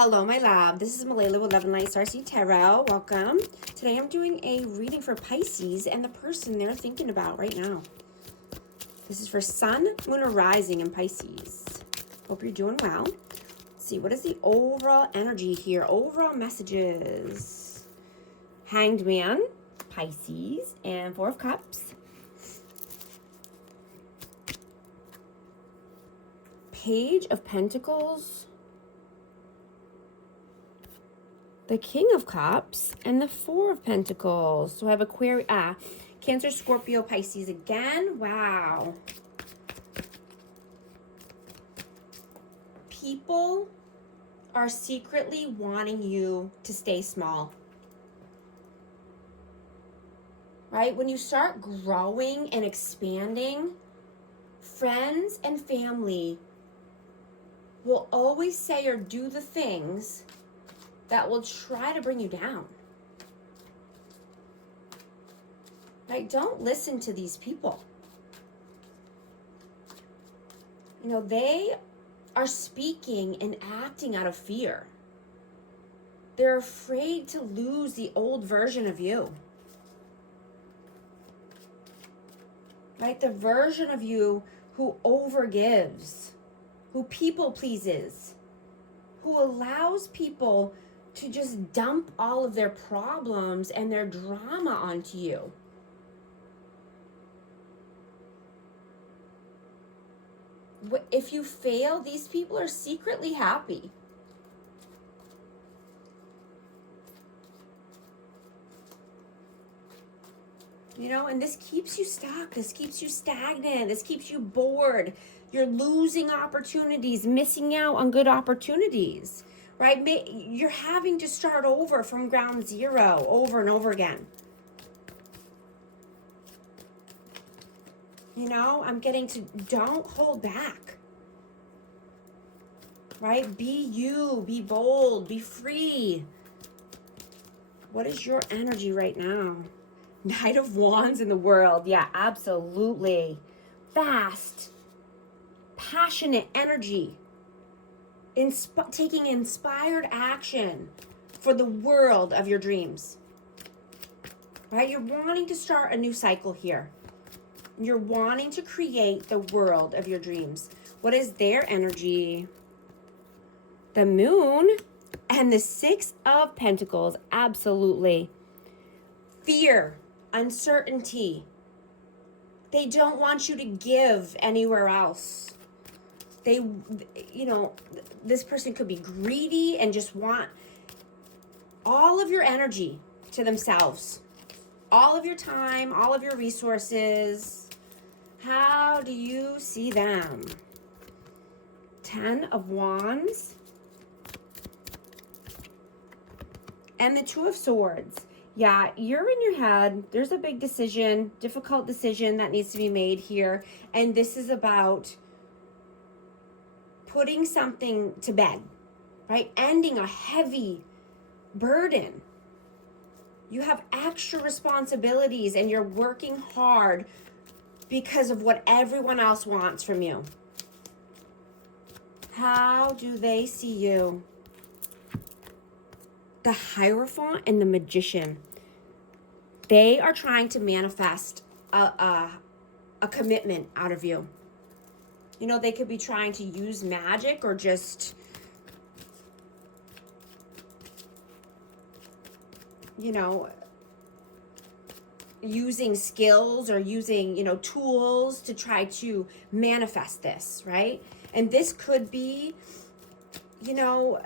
Hello, my love. This is Malayla with Love and Light Starseed Tarot. Welcome. Today I'm doing a reading for Pisces and the person they're thinking about right now. This is for Sun, Moon, or Rising in Pisces. Hope you're doing well. Let's see, what is the overall energy here? Overall messages. Hanged Man, Pisces, and Four of Cups. Page of Pentacles. The King of Cups and the Four of Pentacles. So I have Cancer, Scorpio, Pisces again. Wow. People are secretly wanting you to stay small. Right? When you start growing and expanding, friends and family will always say or do the things that will try to bring you down. Right? Don't listen to these people. You know, they are speaking and acting out of fear. They're afraid to lose the old version of you. Right? The version of you who overgives, who people pleases, who allows people to just dump all of their problems and their drama onto you. If you fail, these people are secretly happy. You know, and this keeps you stuck. This keeps you stagnant. This keeps you bored. You're losing opportunities, missing out on good opportunities. Right? You're having to start over from ground zero over and over again. You know, I'm getting to don't hold back. Right? Be you, be bold, be free. What is your energy right now? Knight of Wands in the world. Yeah, absolutely. Fast, passionate energy. Taking inspired action for the world of your dreams. Right? You're wanting to start a new cycle here. You're wanting to create the world of your dreams. What is their energy? The Moon and the Six of Pentacles. Absolutely. Fear, uncertainty. They don't want you to give anywhere else. You know, this person could be greedy and just want all of your energy to themselves. All of your time, all of your resources. How do you see them? 10 of Wands. And the Two of Swords. Yeah, you're in your head. There's a big decision, difficult decision that needs to be made here. And this is about putting something to bed, right? Ending a heavy burden. You have extra responsibilities and you're working hard because of what everyone else wants from you. How do they see you? The Hierophant and the Magician. They are trying to manifest a commitment out of you. You know, they could be trying to use magic or just, you know, using skills or using, you know, tools to try to manifest this, right? And this could be, you know,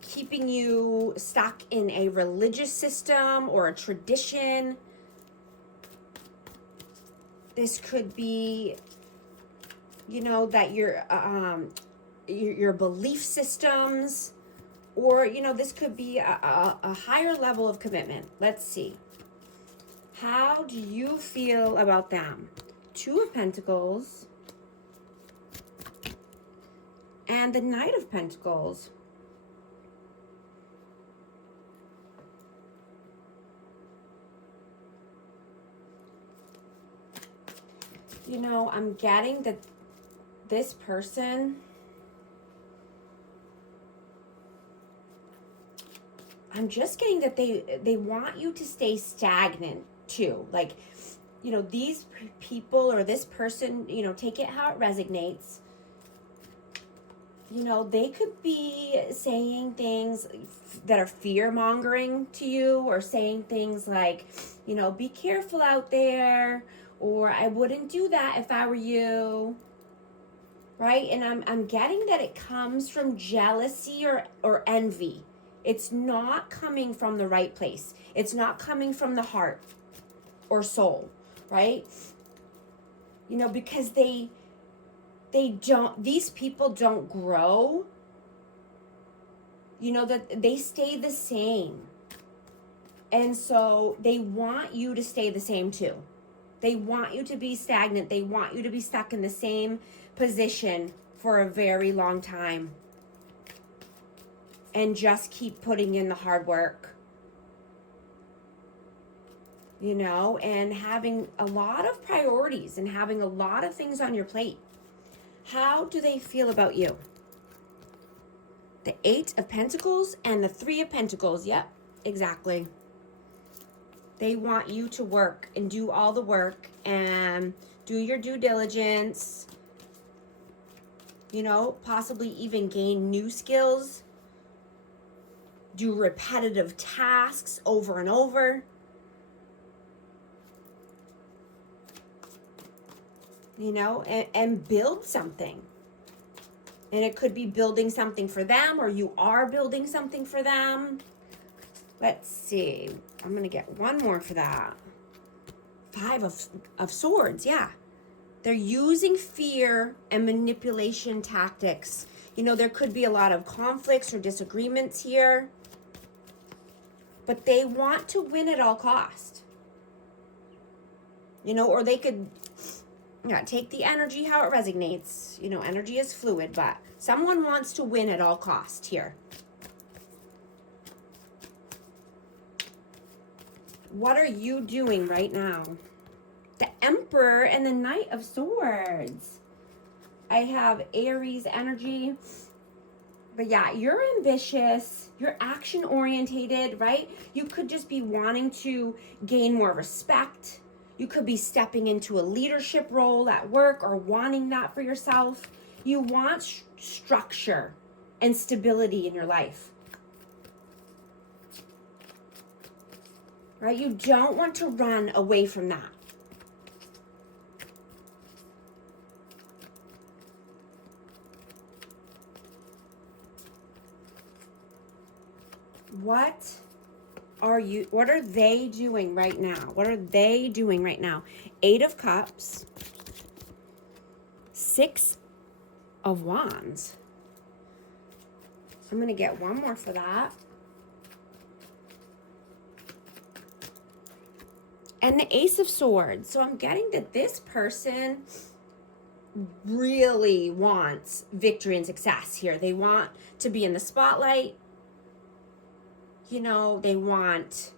keeping you stuck in a religious system or a tradition. This could be, you know, that your belief systems, or, you know, this could be a higher level of commitment. Let's see. How do you feel about them? Two of Pentacles and the Knight of Pentacles. You know, I'm getting that this person I'm just getting that they want you to stay stagnant too. Like, you know, these people or this person, you know, take it how it resonates. You know, they could be saying things that are fear-mongering to you, or saying things like, you know, be careful out there, or I wouldn't do that if I were you, right? And I'm getting that it comes from jealousy or envy. It's not coming from the right place. It's not coming from the heart or soul, right? You know, because these people don't grow, you know, that they stay the same. And so they want you to stay the same too. They want you to be stagnant. They want you to be stuck in the same position for a very long time and just keep putting in the hard work, you know, and having a lot of priorities and having a lot of things on your plate. How do they feel about you? The 8 of Pentacles and the 3 of Pentacles. Yep, exactly. They want you to work and do all the work and do your due diligence, you know, possibly even gain new skills, do repetitive tasks over and over. You know, and build something. And it could be building something for them, or you are building something for them. Let's see. I'm going to get one more for that. 5 of Swords, yeah. They're using fear and manipulation tactics. You know, there could be a lot of conflicts or disagreements here. But they want to win at all cost. You know, or they could... Yeah, take the energy how it resonates. You know, energy is fluid, but someone wants to win at all cost here. What are you doing right now? The Emperor and the Knight of Swords. I have Aries energy. But yeah, you're ambitious. You're action-orientated, right? You could just be wanting to gain more respect. You could be stepping into a leadership role at work or wanting that for yourself. You want structure and stability in your life. Right? You don't want to run away from that. What are they doing right now? What are they doing right now? 8 of Cups, 6 of Wands. I'm going to get one more for that. And the Ace of Swords. So I'm getting that this person really wants victory and success here. They want to be in the spotlight. You know, they want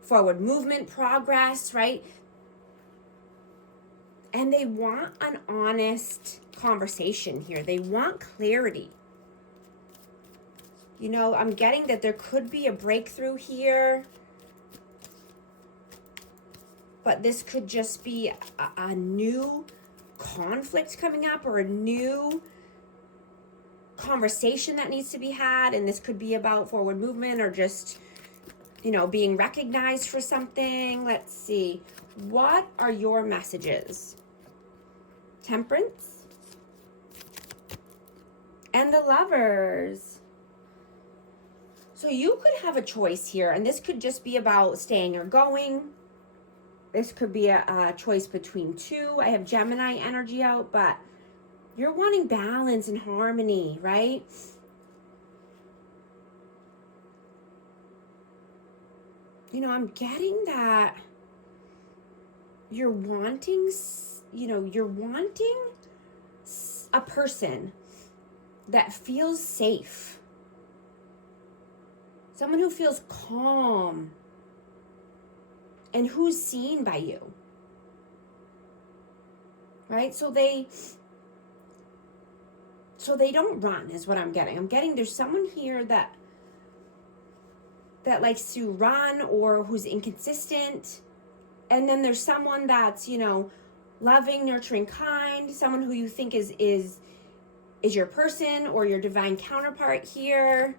forward movement, progress, right? And they want an honest conversation here. They want clarity. You know, I'm getting that there could be a breakthrough here. But this could just be a new conflict coming up, or a new conversation that needs to be had. And this could be about forward movement, or just, you know, being recognized for something. Let's see. What are your messages? Temperance and the Lovers. So you could have a choice here, and this could just be about staying or going. This could be a choice between two. I have Gemini energy out, but you're wanting balance and harmony, right? You know, I'm getting that you're wanting, you know, you're wanting a person that feels safe. Someone who feels calm and who's seen by you. Right? So they don't run is what I'm getting. I'm getting there's someone here that that likes to run or who's inconsistent. And then there's someone that's, you know, loving, nurturing, kind, someone who you think is your person or your divine counterpart here.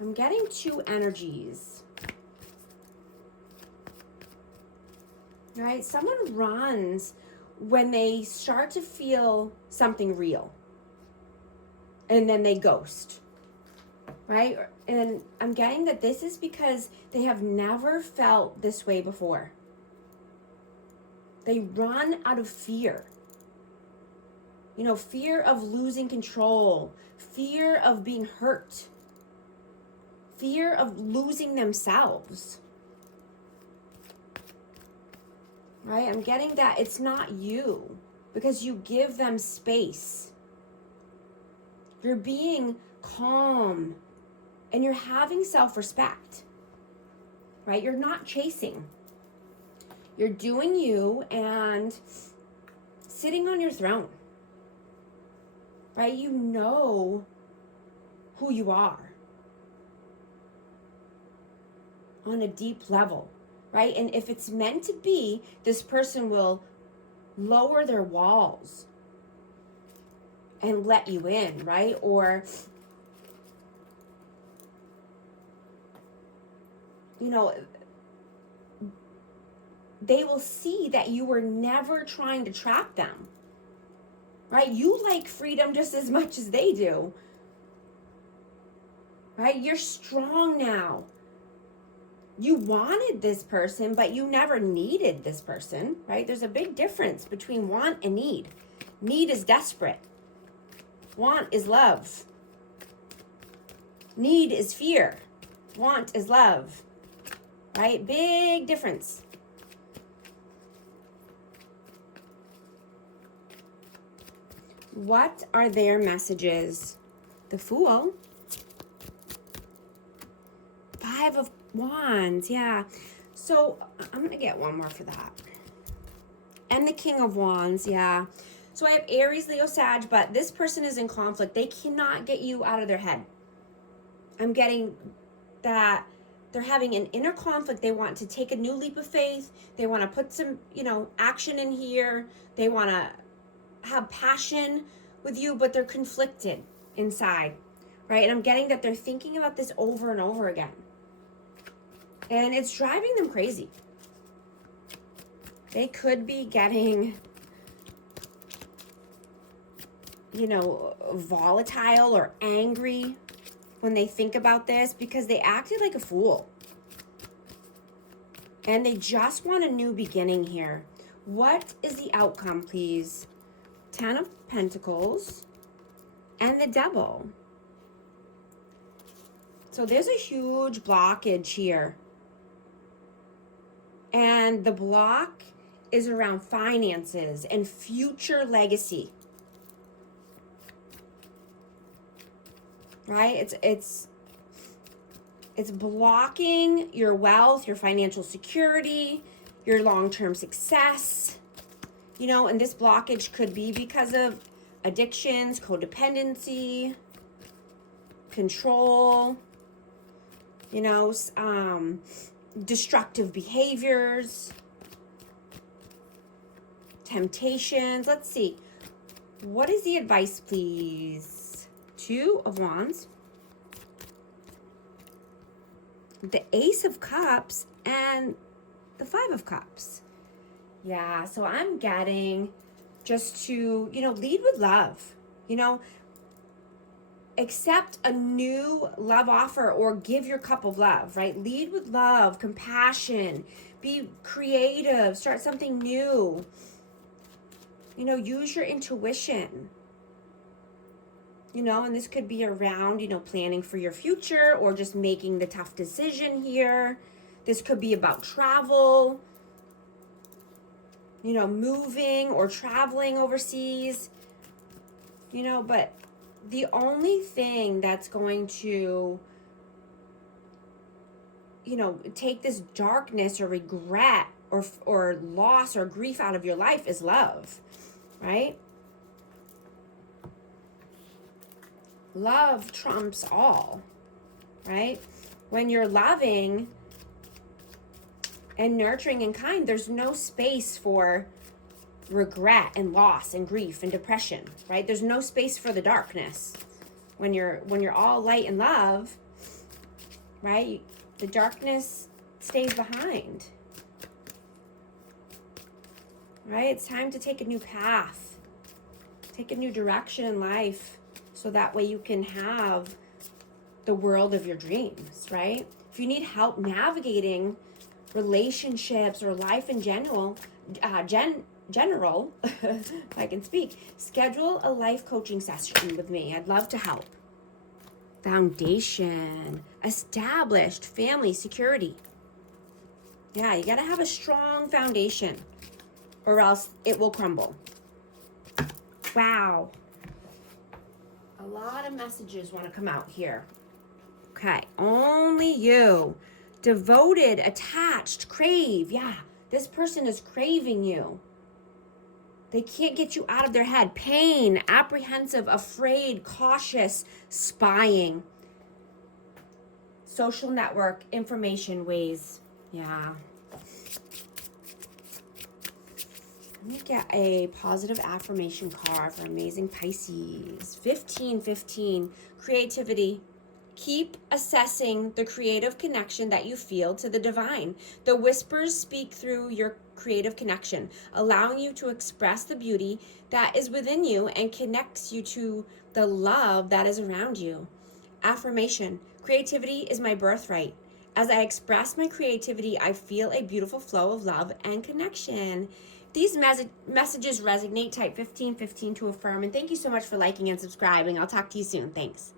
I'm getting two energies. Right? Someone runs when they start to feel something real. And then they ghost. Right? And I'm getting that this is because they have never felt this way before. They run out of fear. You know, fear of losing control, fear of being hurt, fear of losing themselves. Right? I'm getting that it's not you because you give them space. You're being calm and you're having self-respect. Right? You're not chasing. You're doing you and sitting on your throne. Right? You know who you are on a deep level. Right? And if it's meant to be, this person will lower their walls and let you in, right? Or, you know, they will see that you were never trying to trap them, right? You like freedom just as much as they do, right? You're strong now. You wanted this person, but you never needed this person, right? There's a big difference between want and need. Need is desperate. Want is love. Need is fear. Want is love, right? Big difference. What are their messages? The Fool. Five of Wands, yeah. So I'm going to get one more for that. And the King of Wands, yeah. So I have Aries, Leo, Sag, but this person is in conflict. They cannot get you out of their head. I'm getting that they're having an inner conflict. They want to take a new leap of faith. They want to put some, you know, action in here. They want to have passion with you, but they're conflicted inside, right? And I'm getting that they're thinking about this over and over again. And it's driving them crazy. They could be getting, you know, volatile or angry when they think about this because they acted like a fool. And they just want a new beginning here. What is the outcome, please? 10 of Pentacles and the Devil. So there's a huge blockage here. And the block is around finances and future legacy. Right? It's blocking your wealth, your financial security, your long-term success. You know, and this blockage could be because of addictions, codependency, control, you know, destructive behaviors, temptations. Let's see. What is the advice, please? 2 of Wands, the Ace of Cups, and the 5 of Cups. Yeah, so I'm getting just to, you know, lead with love, you know, accept a new love offer or give your cup of love, right? Lead with love, compassion, be creative, start something new, you know, use your intuition, you know, and this could be around, you know, planning for your future or just making the tough decision here. This could be about travel, you know, moving or traveling overseas, you know, but the only thing that's going to, you know, take this darkness or regret or loss or grief out of your life is love, right? Love trumps all, right? When you're loving and nurturing and kind, there's no space for regret and loss and grief and depression, right? There's no space for the darkness. When you're all light and love, right? The darkness stays behind. Right? It's time to take a new path. Take a new direction in life so that way you can have the world of your dreams, right? If you need help navigating relationships or life in general, if I can speak, schedule a life coaching session with me. I'd love to help. Foundation, established family security. Yeah, you gotta have a strong foundation or else it will crumble. Wow. A lot of messages want to come out here. Okay, only you. Devoted, attached, crave. Yeah, this person is craving you. They can't get you out of their head. Pain, apprehensive, afraid, cautious, spying. Social network, information, ways. Yeah. Let me get a positive affirmation card for amazing Pisces. 1515, creativity. Keep assessing the creative connection that you feel to the divine. The whispers speak through your creative connection, allowing you to express the beauty that is within you and connects you to the love that is around you. Affirmation, creativity is my birthright. As I express my creativity, I feel a beautiful flow of love and connection. These messages resonate. Type 1515 to affirm. And thank you so much for liking and subscribing. I'll talk to you soon. Thanks.